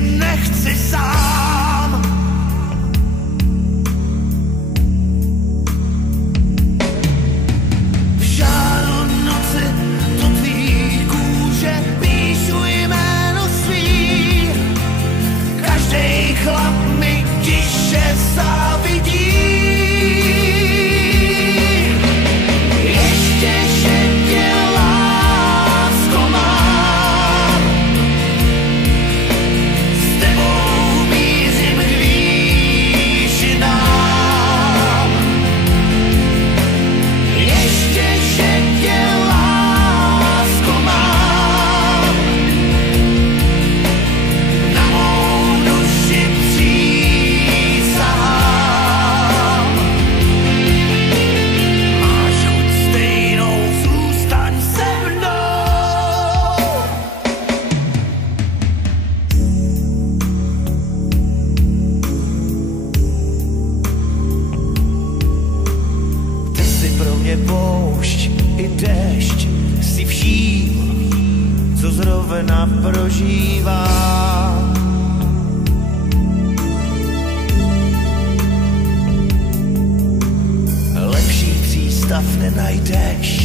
nechci sám. V žáru noci do tvý kůže píšu jméno svý. Každej chlap mi tiše závidí. Ještě, že tě lásko mám, s tebou mířím k výšinám. Ještě, že tě lásko mám, na mou duši přísahám. Máš chuť stejnou, zůstaň se mnou. Ty jsi pro mě poušť i déšť, jsi vším, co zrovna prožívám. Lepší přístav nenajdeš,